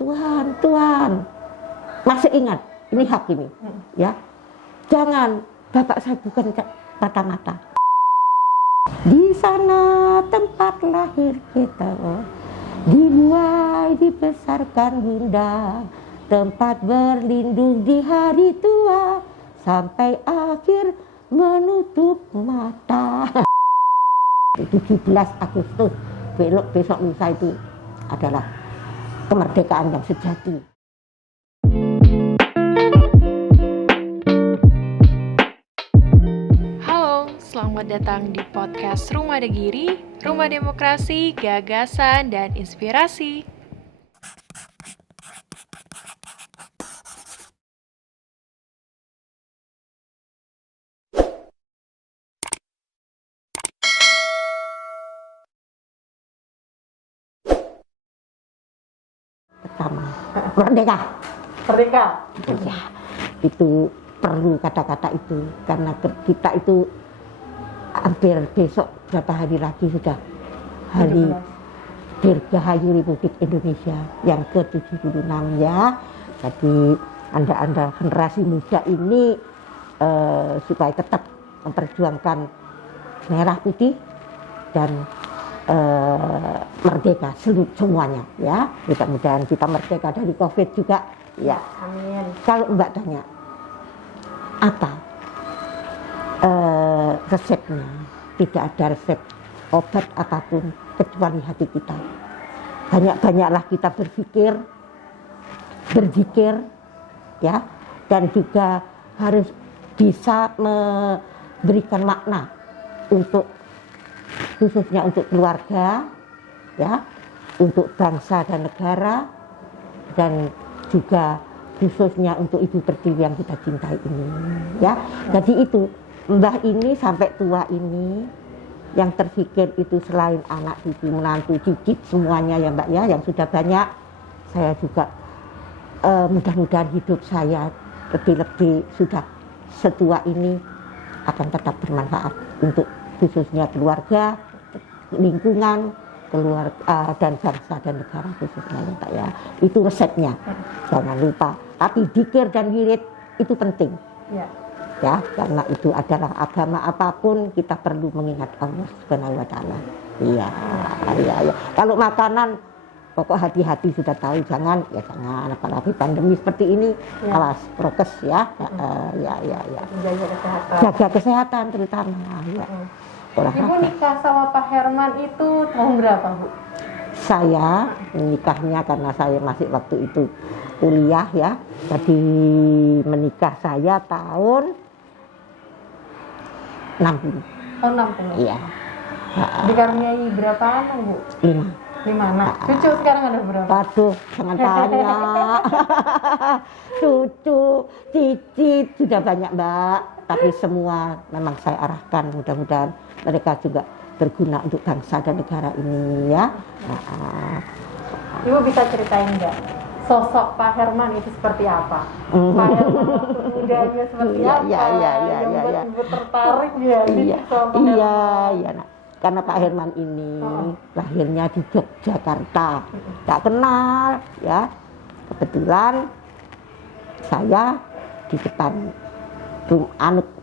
Tuhan, masih ingat, ini hak ini, ya. Jangan, bapak saya bukan mata-mata. Di sana tempat lahir kita, dibuai, dibesarkan bunda, tempat berlindung di hari tua, sampai akhir menutup mata. 17 Agustus, besok lusa itu adalah kemerdekaan yang sejati. Halo, selamat datang di podcast Rumah Degiri, Rumah Demokrasi, Gagasan, dan Inspirasi. Pertama, merdeka. Ya, itu perlu kata-kata itu karena kita itu hampir besok berapa hari lagi sudah hari Dirgahayu Republik Indonesia yang ke-76 ya. Jadi Anda generasi muda ini supaya tetap memperjuangkan merah putih dan merdeka semuanya ya. Mudah-mudahan kita merdeka dari COVID juga ya. Amin. Kalau Mbak tanya apa resepnya, tidak ada resep obat apapun kecuali hati kita. Banyak-banyaklah kita berzikir ya, dan juga harus bisa memberikan makna untuk khususnya untuk keluarga ya, untuk bangsa dan negara, dan juga khususnya untuk Ibu Pertiwi yang kita cintai ini ya. Jadi itu Mbah ini sampai tua ini yang terfikir itu selain anak cucu menantu cicit semuanya ya Mbak ya, yang sudah banyak. Saya juga mudah-mudahan hidup saya lebih sudah setua ini akan tetap bermanfaat untuk khususnya keluarga, lingkungan, dan bangsa dan negara khususnya ya Pak ya. Itu resepnya, jangan lupa. Tapi dzikir dan wirid itu penting ya, karena itu adalah agama apapun kita perlu mengingat Allah Subhanahu wa Ta'ala. Iya. Kalau makanan pokok hati-hati, sudah tahu jangan apalagi pandemi seperti ini ya. Alas prokes ya. Jaga kesehatan terutama ya. Ibu nikah sama Pak Herman itu tahun berapa, Bu? Saya menikahnya karena saya masih waktu itu kuliah ya. Jadi menikah saya tahun 60. Tahun 60? Iya. Dikaruniai berapa anak, Bu? 5 anak. Cucu sekarang ada berapa? Waduh, jangan tanya. Cucu, cicit sudah banyak Mbak. Tapi semua memang saya arahkan, mudah-mudahan mereka juga berguna untuk bangsa dan negara ini ya. Ibu bisa ceritain nggak sosok Pak Herman itu seperti apa? Pak Herman waktu mudanya seperti apa? Yang buat Ibu tertarik ya? Iya. Nah, karena Pak Herman ini lahirnya di Yogyakarta, tak kenal ya. Kebetulan saya di depan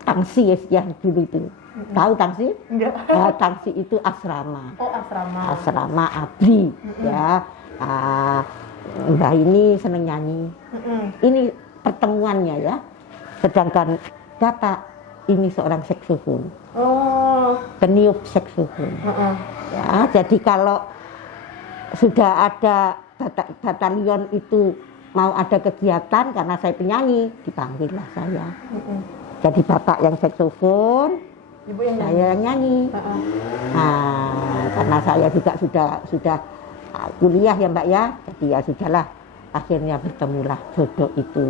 tangsi ya dulu itu. Tahu tangsi? Enggak. Tangsi itu asrama. Oh, asrama. Asrama ABRI ya. Mbak ini seneng nyanyi. Ini pertemuannya ya. Sedangkan Bapak ini seorang saksofon. Oh. Peniup saksofon. Ya, jadi kalau sudah ada batalion itu mau ada kegiatan karena saya penyanyi, dipanggillah saya. Jadi Bapak yang saksofon, Ibu yang saya yang nyanyi. Karena saya juga sudah kuliah ya Mbak ya, jadi ya sudahlah, akhirnya bertemulah jodoh itu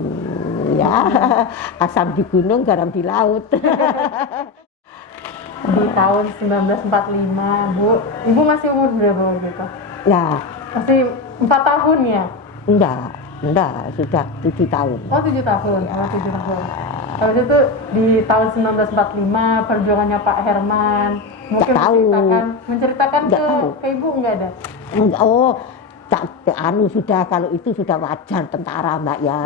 ya. Asam di gunung, garam di laut. Di tahun 1945, Bu, Ibu masih umur berapa waktu itu? Ya. Masih 4 tahun ya? Enggak, sudah 7 tahun. Oh, 7 tahun. Ya. Oh, 7 tahun. Habis itu di tahun 1945 perjuangannya Pak Herman. Mungkin menceritakan Nggak tahu. ke Ibu enggak ada? Oh, sudah, kalau itu sudah wajar tentara Mbak ya.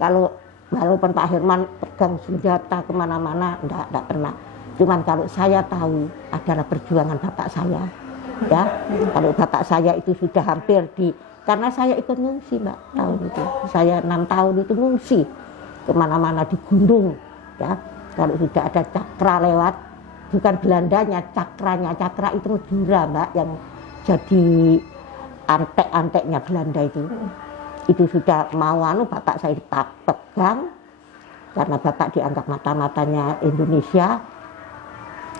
Kalau walaupun Pak Herman pegang senjata kemana-mana, enggak pernah. Cuman kalau saya tahu adalah perjuangan bapak saya, ya. Kalau bapak saya itu sudah hampir karena saya ikut ngungsi Mbak tahun itu. Saya 6 tahun itu ngungsi kemana-mana di gunung, ya. Kalau sudah ada cakra lewat, bukan Belandanya, cakranya, cakra itu Madura Mbak, yang jadi antek-anteknya Belanda itu sudah mau bapak saya dipegang karena bapak dianggap mata-matanya Indonesia,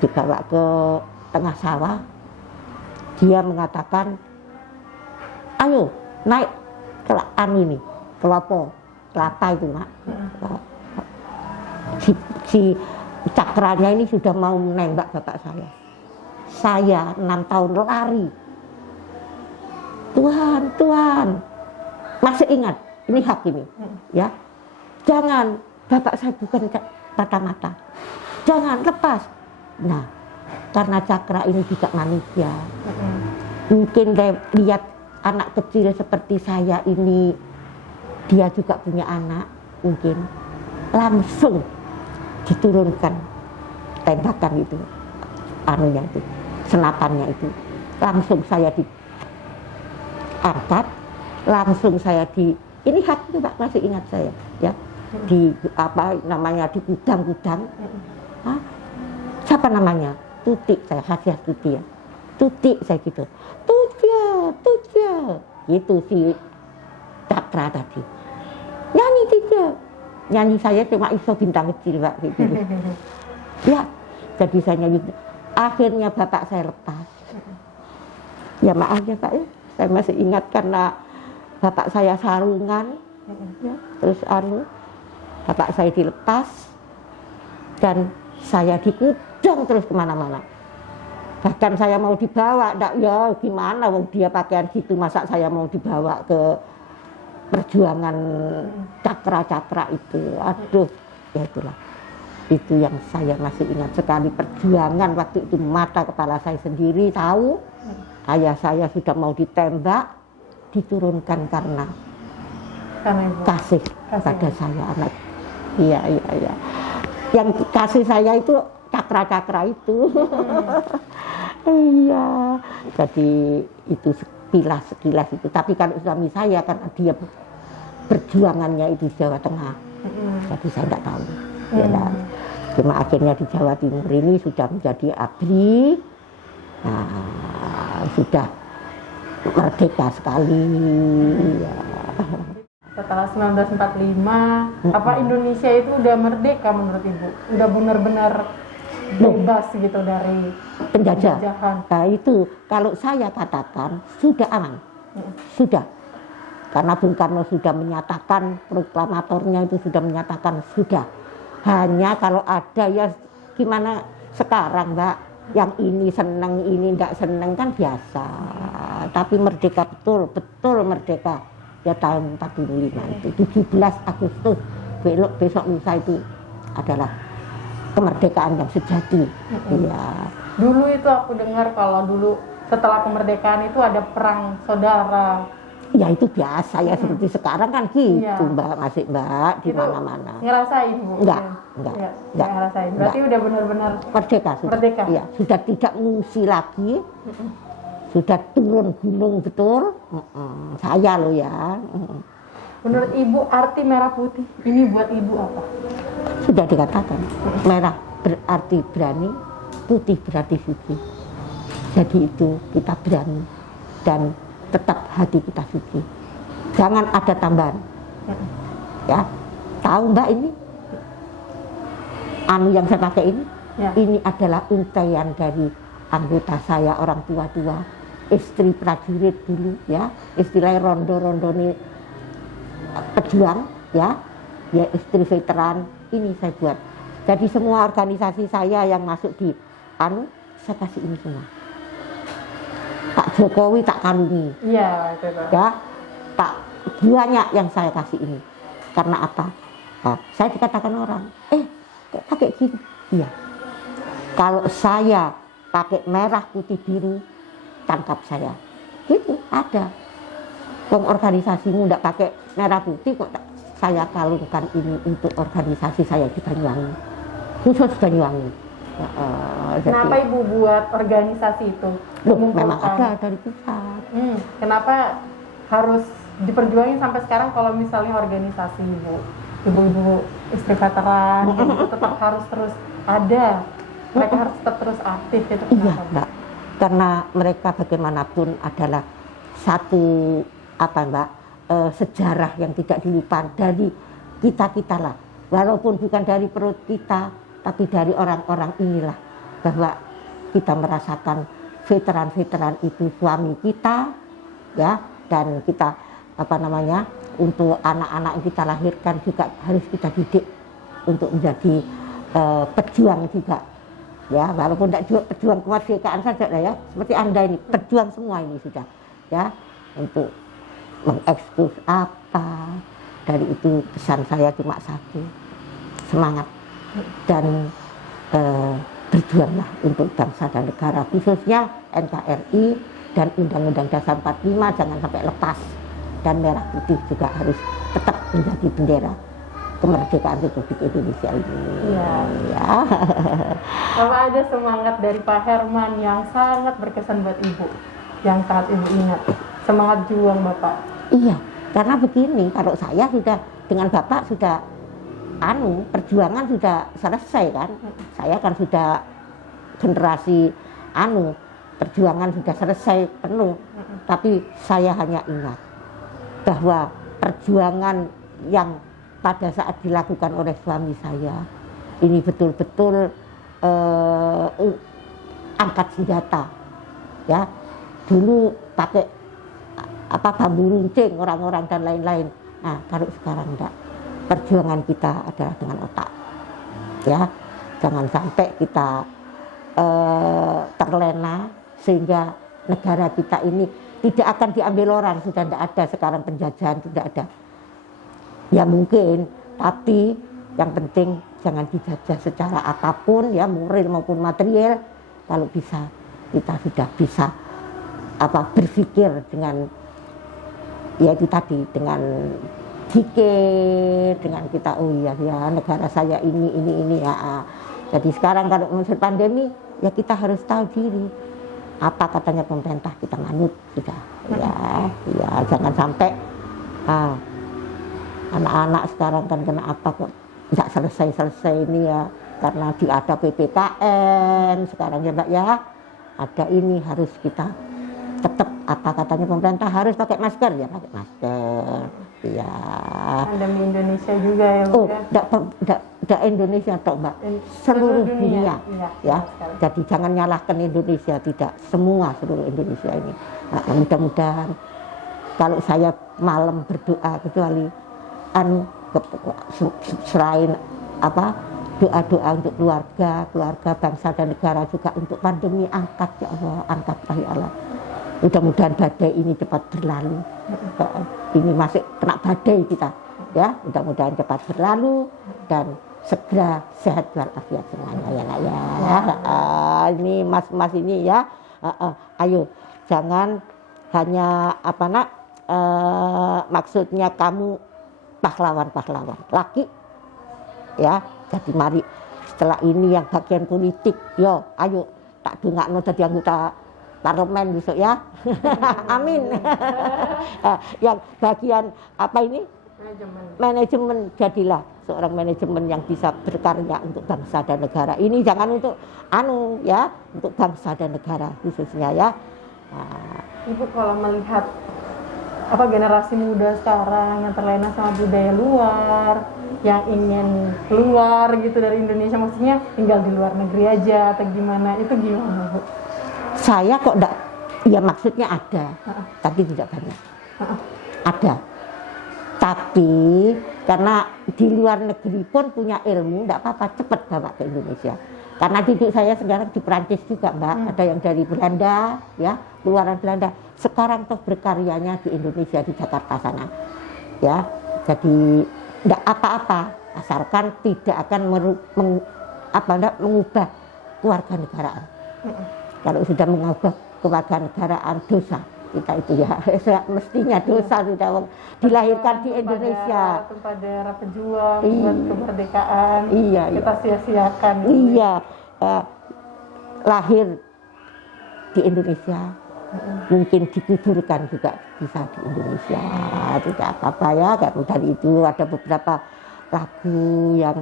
dibawa ke tengah sawah. Dia mengatakan, ayo naik ke ini, kelapa itu Mak. Si cakranya ini sudah mau menembak bapak saya. Saya 6 tahun lari. Tuhan, masih ingat, ini hak ini, ya. Jangan, bapak saya bukan mata-mata. Jangan, lepas. Nah, karena cakra ini juga manusia. Mungkin lihat anak kecil seperti saya ini, dia juga punya anak, mungkin. Langsung diturunkan tembakan itu, senapannya itu. Langsung saya angkat, langsung saya ini hak itu Pak, masih ingat saya ya, di gudang-gudang. Siapa namanya? Tuti, saya khasiat Tuti ya. Tuti saya gitu. Tuja. Gitu si cakra tadi. Nyanyi Tuja. Nyanyi saya cuma iso bintang kecil Pak gitu. Ya, jadi saya nyanyi. Akhirnya bapak saya lepas. Ya maaf ya Pak ya. Saya masih ingat karena bapak saya sarungan, ya, terus bapak saya dilepas dan saya dikudang terus kemana-mana. Bahkan saya mau dibawa, ya gimana, dia pakaian gitu, masa saya mau dibawa ke perjuangan cakra-cakra itu. Aduh, ya itulah. Itu yang saya masih ingat sekali, perjuangan waktu itu. Mata kepala saya sendiri tahu. Ayah saya sudah mau ditembak, diturunkan karena kasih pada saya anak. Iya. Yang kasih saya itu cakra-cakra itu. Iya. Jadi itu sekilas itu. Tapi kalau suami saya karena dia perjuangannya itu di Jawa Tengah, jadi saya tidak tahu. Ya, cuma akhirnya di Jawa Timur ini sudah menjadi ABRI. Nah, sudah merdeka sekali ya. Setelah 1945, apa Indonesia itu udah merdeka menurut Ibu? Udah benar-benar bebas gitu dari penjajahan. Nah itu kalau saya katakan sudah aman. Sudah. Karena Bung Karno sudah menyatakan, proklamatornya itu sudah menyatakan sudah. Hanya kalau ada ya gimana sekarang Mbak, yang ini seneng, ini enggak seneng kan biasa. Tapi merdeka betul merdeka. Ya tahun 45 itu, 17 Agustus, besok lusa itu adalah kemerdekaan yang sejati. Iya. Dulu itu aku dengar kalau dulu setelah kemerdekaan itu ada perang saudara. Ya itu biasa ya, seperti sekarang kan gitu Mbak, masih Mbak di mana-mana. Ngerasain Bu? Enggak. Ngerasain. Berarti udah benar-benar merdeka sudah. Iya, sudah tidak ngungsi lagi. Sudah turun gunung betul. Saya loh ya. Menurut Ibu arti merah putih ini buat Ibu apa? Sudah dikatakan. Merah berarti berani, putih berarti suci. Jadi itu kita berani dan tetap hati kita suci. Jangan ada tambahan. Ya, tahu Mbak ini? Yang saya pakai ini, ini adalah untaian dari anggota saya, orang tua-tua, istri prajurit dulu, ya, istilahnya rondo-rondo ini pejuang, ya, istri veteran. Ini saya buat. Jadi semua organisasi saya yang masuk di saya kasih ini semua. Pak Jokowi tak kalungi. Iya, itu. Ya, Pak banyak yang saya kasih ini. Karena apa? Nah, saya dikatakan orang, kok pakai gini? Iya. Kalau saya pakai merah putih biru, tangkap saya. Gitu, ada. Wong organisasimu ndak pakai merah putih kok saya kalungkan ini untuk organisasi saya di Banyuwangi, khusus Banyuwangi. Kenapa Ibu buat organisasi itu? Loh, memang ada dari pusat. Kenapa harus diperjuangin sampai sekarang kalau misalnya organisasi ibu-ibu istri veteran itu tetap harus terus ada, mereka harus tetap terus aktif itu kenapa? Iya, Mbak. Karena mereka bagaimanapun adalah satu sejarah yang tidak dilupakan dari kita lah, walaupun bukan dari perut kita, tapi dari orang-orang inilah, bahwa kita merasakan veteran-veteran itu suami kita, ya, dan kita untuk anak-anak yang kita lahirkan juga harus kita didik untuk menjadi pejuang juga, ya, walaupun tidak juga pejuang kemerdekaan saja lah ya, seperti Anda ini pejuang semua ini sudah, ya, untuk mengekspos apa. Dari itu pesan saya cuma satu, semangat dan berjuanglah untuk bangsa dan negara, khususnya NKRI dan Undang-Undang Dasar 45 jangan sampai lepas, dan merah putih juga harus tetap menjadi bendera kemerdekaan Republik Indonesia ini. Iya. Ya. Apa ada semangat dari Pak Herman yang sangat berkesan buat Ibu, yang saat Ibu ingat, semangat juang Bapak? Iya, karena begini, kalau saya sudah dengan Bapak sudah perjuangan sudah selesai kan, saya kan sudah generasi perjuangan sudah selesai penuh, tapi saya hanya ingat bahwa perjuangan yang pada saat dilakukan oleh suami saya ini betul-betul angkat senjata, ya, dulu pakai bambu runcing orang-orang dan lain-lain. Nah, kalau sekarang enggak, perjuangan kita adalah dengan otak, ya, jangan sampai kita terlena sehingga negara kita ini tidak akan diambil orang, sudah tidak ada sekarang penjajahan, tidak ada. Ya mungkin, tapi yang penting jangan dijajah secara apapun, ya, moral maupun material. Kalau bisa, kita sudah bisa berpikir dengan, ya itu tadi, dengan dikit, dengan kita, oh iya ya negara saya ini ya. Jadi sekarang kalau musim pandemi, ya kita harus tahu diri apa katanya pemerintah, kita manut sudah, ya jangan sampai anak-anak sekarang kan kena apa kok nggak selesai ini ya, karena ada PPKN sekarang ya Mbak ya, ada ini, harus kita tetap apa katanya pemerintah harus pakai masker, ya pakai masker, ya. Pandemi Indonesia juga ya Bu, tidak Indonesia toh Mbak, seluruh dunia ya. Jadi jangan nyalahkan Indonesia, tidak, seluruh Indonesia ini. Mudah-mudahan kalau saya malam berdoa, kecuali selain doa-doa untuk keluarga bangsa dan negara, juga untuk pandemi, angkat ya Allah, angkatlah ya Allah. Mudah-mudahan badai ini cepat berlalu. Ini masih kena badai kita, ya. Mudah-mudahan cepat berlalu dan segera sehat walafiat semuanya ya nak ya. Ini mas ini ya, ayo jangan hanya maksudnya kamu pahlawan laki, ya. Jadi mari setelah ini yang bagian politik, yo ayo tak dongakno dadi anggota parlemen besok ya. Amin. Yang bagian manajemen, jadilah seorang manajemen yang bisa berkarya untuk bangsa dan negara. Ini jangan untuk ya, untuk bangsa dan negara khususnya ya. Ibu kalau melihat generasi muda sekarang yang terlena sama budaya luar, yang ingin keluar gitu dari Indonesia, maksudnya tinggal di luar negeri aja atau gimana, itu gimana Bu? Saya kok enggak, ya maksudnya ada, tapi tidak banyak. Ada. Tapi karena di luar negeri pun punya ilmu, enggak apa-apa, cepat bawa ke Indonesia. Karena didik saya sekarang di Perancis juga Mbak, ada yang dari Belanda, ya, keluaran Belanda. Sekarang toh berkaryanya di Indonesia, di Jakarta sana. Ya, jadi enggak apa-apa, asalkan tidak akan mengubah kewarganegaraan. Kalau sudah mengubah kewarganegaraan, dosa. kita itu ya. Mestinya dosa sudah dilahirkan di Indonesia. Tempat daerah pejuang Iya. buat kemerdekaan. Iya, Kita sia-siakan. Iya, lahir di Indonesia, mungkin dikuburkan juga bisa di Indonesia, tidak apa-apa ya. Dari itu ada beberapa lagu yang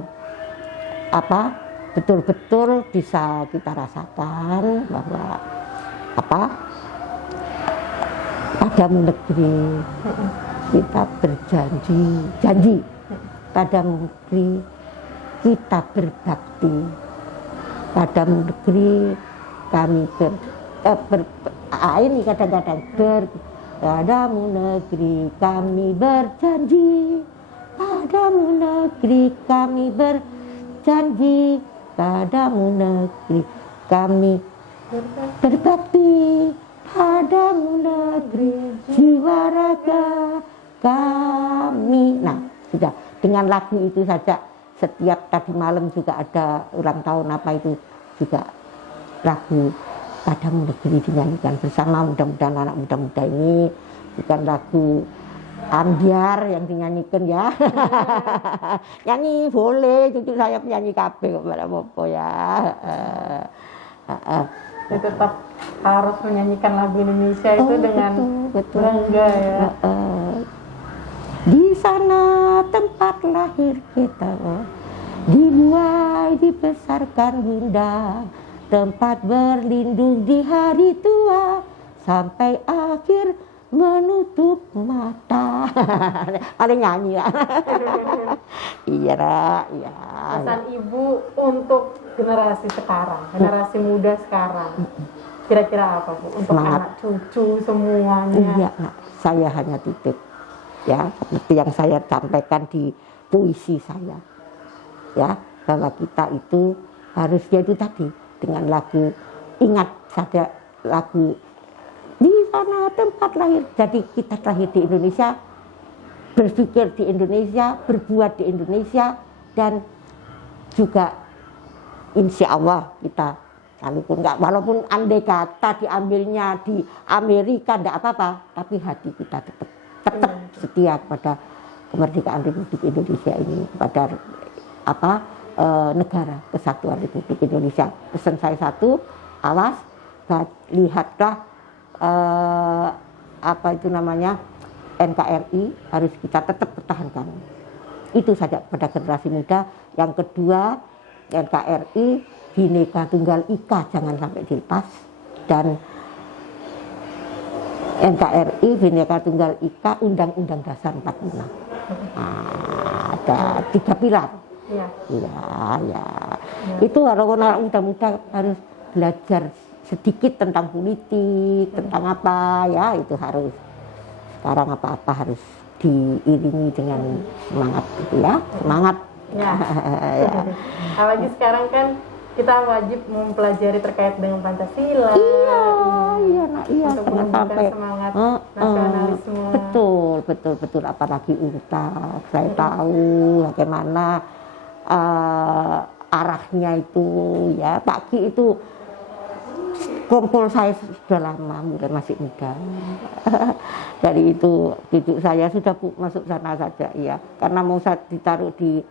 betul-betul bisa kita rasakan bahwa padamu negeri kita janji padamu negeri kita berbakti, padamu negeri kami ini kadang-kadang padamu negeri kami berjanji, padamu negeri kami berjanji, padamu negeri kami berbakti, padamu negeri jiwa raga kami. Nah, sudah dengan lagu itu saja. Setiap tadi malam juga ada ulang tahun juga lagu padamu negeri dinyanyikan bersama. Mudah-mudahan anak muda-muda ini bukan lagu ambiar yang dinyanyikan ya. Nyanyi boleh, cucu saya penyanyi kabeh kok pada apa ya. Tetap harus menyanyikan lagu Indonesia itu dengan betul. bangga ya. Di sana tempat lahir kita, dibuai dibesarkan bunda, tempat berlindung di hari tua, sampai akhir menutup mata. Paling nyanyi ya. Iya Ra, iya. Pesan ibu untuk generasi sekarang, generasi muda sekarang, kira-kira apa Bu? Untuk Semangat. anak cucu semuanya. Iya, Nak. Saya hanya titip ya, seperti yang saya sampaikan di puisi saya, ya, bahwa kita itu harusnya itu tadi dengan lagu, ingat saja lagu di sana tempat lahir. Jadi kita lahir di Indonesia, berpikir di Indonesia, berbuat di Indonesia, dan juga insya Allah kita walaupun andai kata diambilnya di Amerika tidak apa-apa, tapi hati kita tetap setia pada kemerdekaan Republik Indonesia ini, pada negara kesatuan Republik Indonesia. Pesan saya satu, awas, lihatlah NKRI harus kita tetap pertahankan. Itu saja pada generasi muda. Yang kedua, NKRI Bhinneka Tunggal Ika jangan sampai dilepas, dan NKRI Bhinneka Tunggal Ika Undang-Undang Dasar 45. Ada 3 pilar. Iya. Ya. Itu anak muda-muda harus belajar sedikit tentang politik, tentang apa ya, itu harus. Sekarang apa-apa harus diiringi dengan semangat gitu ya, semangat. Ya. Ya. Apalagi sekarang kan kita wajib mempelajari terkait dengan Pancasila. Iya, untuk jangan sampai semangat nasionalisme. Betul, apalagi UNTAD. Saya tahu bagaimana arahnya itu ya. Pak Ki itu kumpul saya sudah lama, mulai masih muda. Dari itu cucu saya sudah masuk sana saja ya, karena mau saya ditaruh di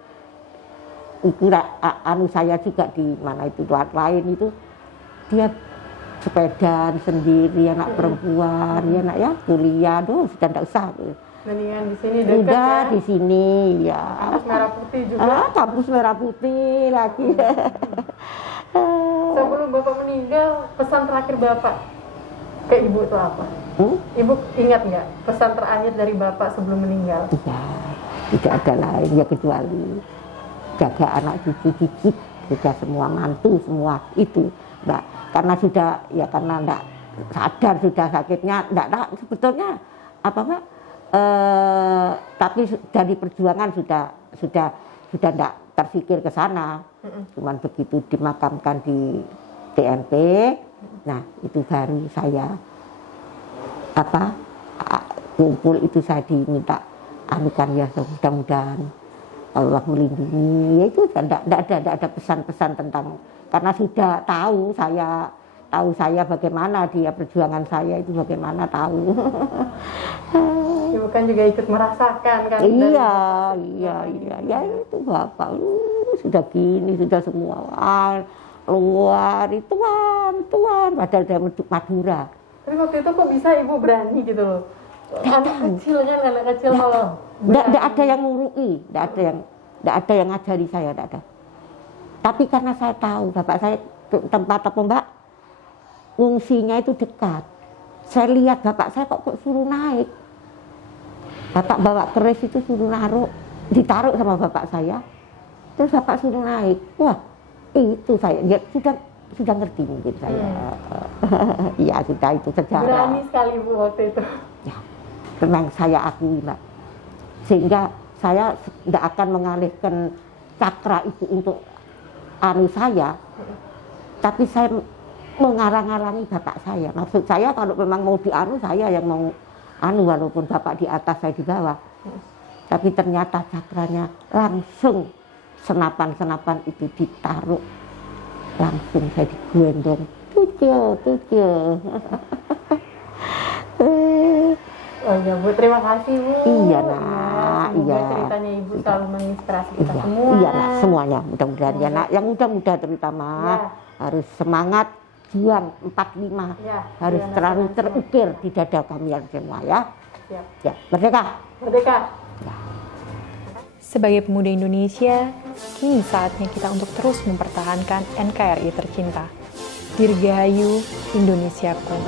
saya juga di mana itu tempat lain itu, dia sepeda sendiri, anak perempuan ya, nak ya, kuliah sudah tidak usah. Mendingan di sini dekat udah ya. Di sini ya. Kampus Merah Putih juga. Kampus Merah Putih lagi. Sebelum Bapak meninggal, pesan terakhir Bapak ke Ibu itu apa? Ibu ingat nggak pesan terakhir dari Bapak sebelum meninggal? Ya, tidak ada lain ya kecuali jaga anak cucu dikit, sudah semua mantu semua itu, Mbak. Karena sudah ya, karena enggak sadar sudah sakitnya, enggak sebetulnya apa Mbak, tapi dari perjuangan sudah enggak terfikir ke sana. Cuman begitu dimakamkan di TNP, nah itu baru saya kumpul itu, saya diminta anukan ya, mudah-mudahan Allah melindungi. Ya itu enggak ada pesan-pesan tentang, karena sudah tahu saya tahu saya bagaimana dia perjuangan saya itu bagaimana tahu. Ibu kan juga ikut merasakan kan. Iya, ya itu Bapak sudah gini, sudah semua luar itu tuan, padahal dia Madura. Tapi waktu itu kok bisa Ibu berani gitu loh? Anak kecil kan, anak kecil kalau Nggak ada yang ngurui, nggak ada yang ngajari saya, nggak ada. Tapi karena saya tahu Bapak saya tempat apa Mbak, fungsinya itu dekat. Saya lihat Bapak saya kok suruh naik. Bapak bawa keris itu suruh ditaruh sama Bapak saya. Terus Bapak suruh naik. Wah, itu saya ya, sudah ngerti mungkin saya. Iya, sudah itu sejarah. Berani sekali Bu waktu itu. Ya, memang saya akui Mbak. Sehingga saya tidak akan mengalihkan cakra itu untuk saya, tapi saya mengarang-arangi Bapak saya. Maksud saya kalau memang mau saya yang mau walaupun Bapak di atas saya di bawah. Tapi ternyata cakranya langsung senapan-senapan itu ditaruh, langsung saya digendong. Tujuh. Oh iya Bu, terima kasih Bu. Iya nak, iya. Ceritanya Ibu selalu menginspirasi kita semua. Iya nak, semuanya mudah-mudahan ya nak, yang muda-muda terutama harus semangat, juang 45, harus terlalu terukir di dada kami yang semua ya. Siap. Ya, merdeka. Merdeka. Ya. Sebagai pemuda Indonesia, kini saatnya kita untuk terus mempertahankan NKRI tercinta. Dirgahayu Indonesiaku.